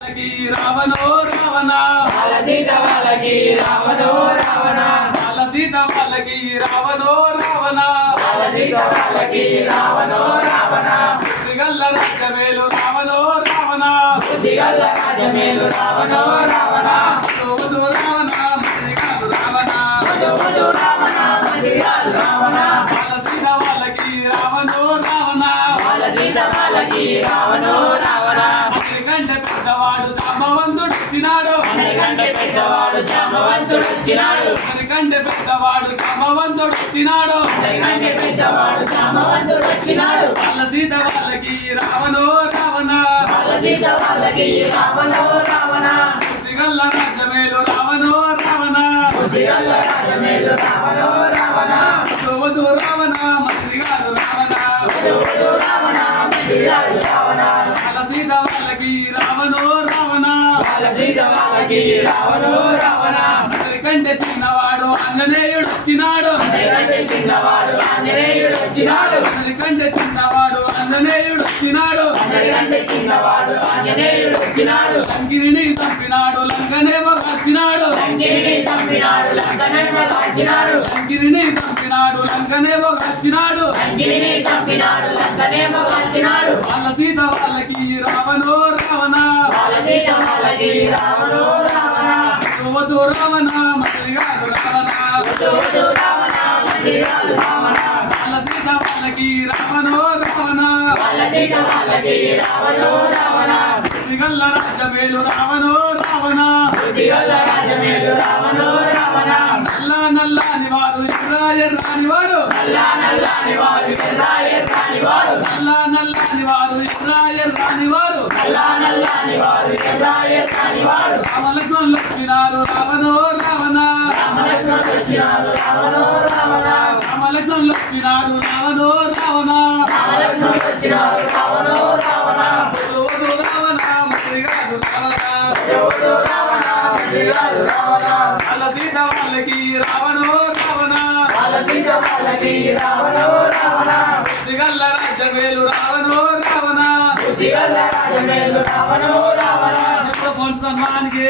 రావణో రావణ వాళ్ళ సీత వాళ్ళకి రావణో రావణ వాళ్ళ సీత వాళ్ళకి రావణో రావణ వాళ్ళ సీత వాళ్ళకి రావణో రావణ బుద్ధిగల్ల రాజమేలు రావణో రావణ బుద్ధిగల్ల రాజమేలు రావణో రావణ వధు రావణ మందిగాడు రావణ వధు రావణ మందిగాడు రావణ వాళ్ళ సీత వాళ్ళకి రావణో రావణ వాళ్ళ సీత వాళ్ళకి రావణో రావణ అందరికంటే పెద్దవాడు జాంబవంతుడు వచ్చినాడు అందరికంటే పెద్దవాడు జాంబవంతుడు వచ్చినాడు అందరికంటే పెద్దవాడు జాంబవంతుడు వచ్చినాడు అందరికంటే పెద్దవాడు జాంబవంతుడు వచ్చినాడు వాళ్ళ సీత వాళ్ళకి రావణో రావణ వాళ్ళ సీత వాళ్ళకి రావణో రావణ బుద్ధిగల్ల రాజమేలు రావణో రావణ బుద్ధిగల్ల రాజమేలు రావణో రావణ వధు రావణ మంత్రిగాడు రావణ వధు రావణ మందిగాడు రావణ వాళ్ళ సీత వాళ్ళకి రావణో రావణ వాళ్ళ సీత వాళ్ళకి రావణో రావణ అందరికంటే చిన్నవాడు ఆంజనేయుడు వచ్చినాడు అందరికంటే చిన్నవాడు ఆంజనేయుడు వచ్చినాడు అందరికంటే చిన్నవాడు ఆంజనేయుడు వచ్చినాడు అందరికంటే చిన్నవాడు ఆంజనేయుడు వచ్చినాడు లంకిని చంపినాడు లంకనేమో కాల్చినాడు లంకిని చంపినాడు లంకనేమో కాల్చినాడు లంకిని చంపినాడు లంకనేమో కాల్చినాడు లంకిని చంపినాడు లంకనేమో కాల్చినాడు వాళ్ళ సీత వాళ్ళకి రావణో రావణ వాళ్ళ సీత వాళ్ళకి రావణో రావణ వధు రావణ మంత్రిగాడు రావణ వధు రావణ మందిగాడు రావణ వాళ్ళ సీత వాళ్ళకి రావణో రావణ వాళ్ళ సీత వాళ్ళకి రావణో రావణ బుద్ధిగల్ల రాజమేలు రావణో రావణ బుద్ధిగల్ల రాజమేలు రావణో రావణ నల్లని వారు ఎర్రాని వారు నల్లాని వారు ఎర్రాని వారు నల్లని వారు ఎర్రాని వారు నల్లాని వారు ఎర్రాని వారు రామలక్ష్మణులు వచ్చినారు రావణో రావణ రామలక్ష్మణుడు వచ్చినారు రావణో రావణ రామలక్ష్మణులు వచ్చినారు రావణో రావణ రామలక్ష్మణుడు వచ్చినారు రావణో రావణ వధు రావణ మంత్రిగాడు రావణ వధు రావణ మందిగాడు రావణ వాళ్ళ సీత వాళ్ళకి రావణో రావణ వాళ్ళ సీత వాళ్ళకి రావణో రావణ బుద్ధిగల్ల రాజమేలు రావణో రావణ బుద్ధిగల్ల రాజమేలు రావణో రావణ సన్మానికి